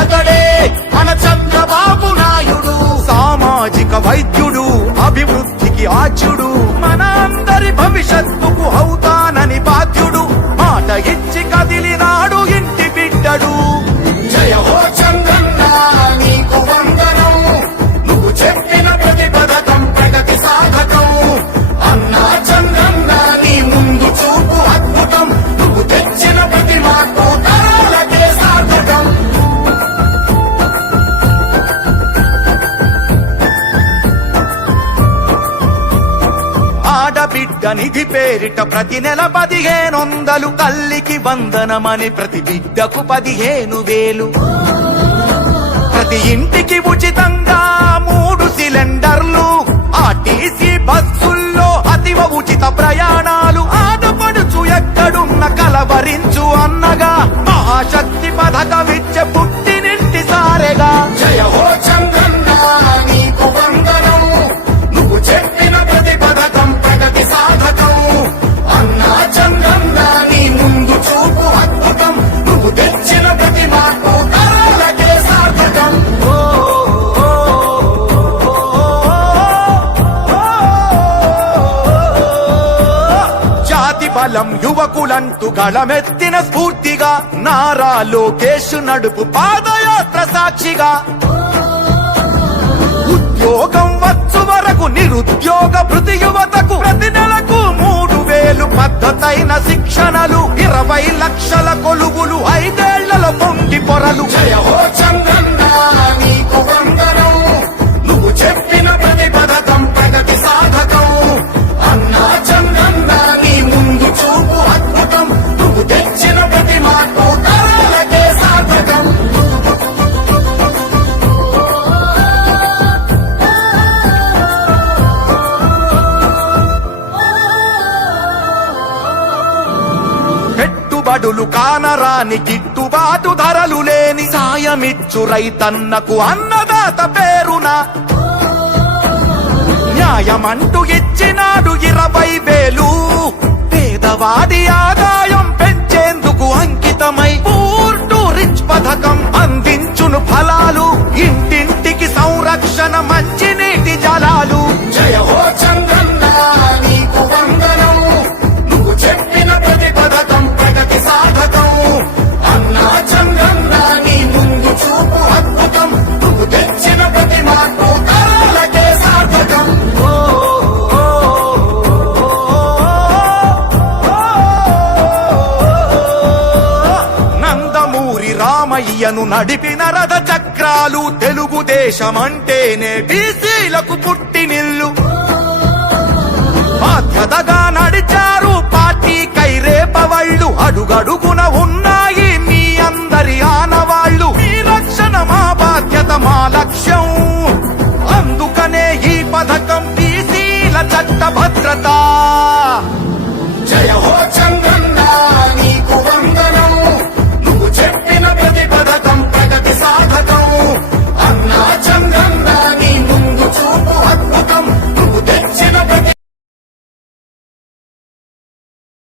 అతడే ఆడబిడ్డ నిధి పేరిట ప్రతి నెల పదిహేనొందలు తల్లికి వందనమని ప్రతి బిడ్డకు పదిహేను వేలు. ప్రతి ఇంటికి ఉచితంగా మూడు సిలిండర్లు జాతి యువకులంటూ గళమెత్తిన స్ఫూర్తిగా నారా లోకేష్ నడుపు పాదయాత్ర సాక్షిగా. ఉద్యోగం వచ్చు వరకు నిరుద్యోగ భృతి యువతకు ప్రతి నెలకు మూడు వేలు పద్ధతైన శిక్షణలు ఇరవై లక్షల కొలువులు ఐదేళ్ళలో పొంగి పొరలు. పెట్టుబడులు కానరాని గిట్టుబాటు ధరలు లేని సాయమిచ్చు రైతన్నకు అన్నదాత పేరున. న్యాయమంటూ ఇచ్చినాడు ఇరవై వేలు. పేదవాడి ఆదాయం రమయ్యను నడిపిన రథ చక్రాలు తెలుగుదేశమంటేనే బీసీలకు పుట్టినిల్లు బాధ్యతగా నడిచారు పార్టీ కైరేపవళ్ళు అడుగడుగున ఉన్నాయి మీ అందరి ఆనవాళ్ళు. మీ రక్షణ మా బాధ్యత మా లక్ష్యం. అందుకనే ఈ పథకం బీసీల చట్ట భద్రతా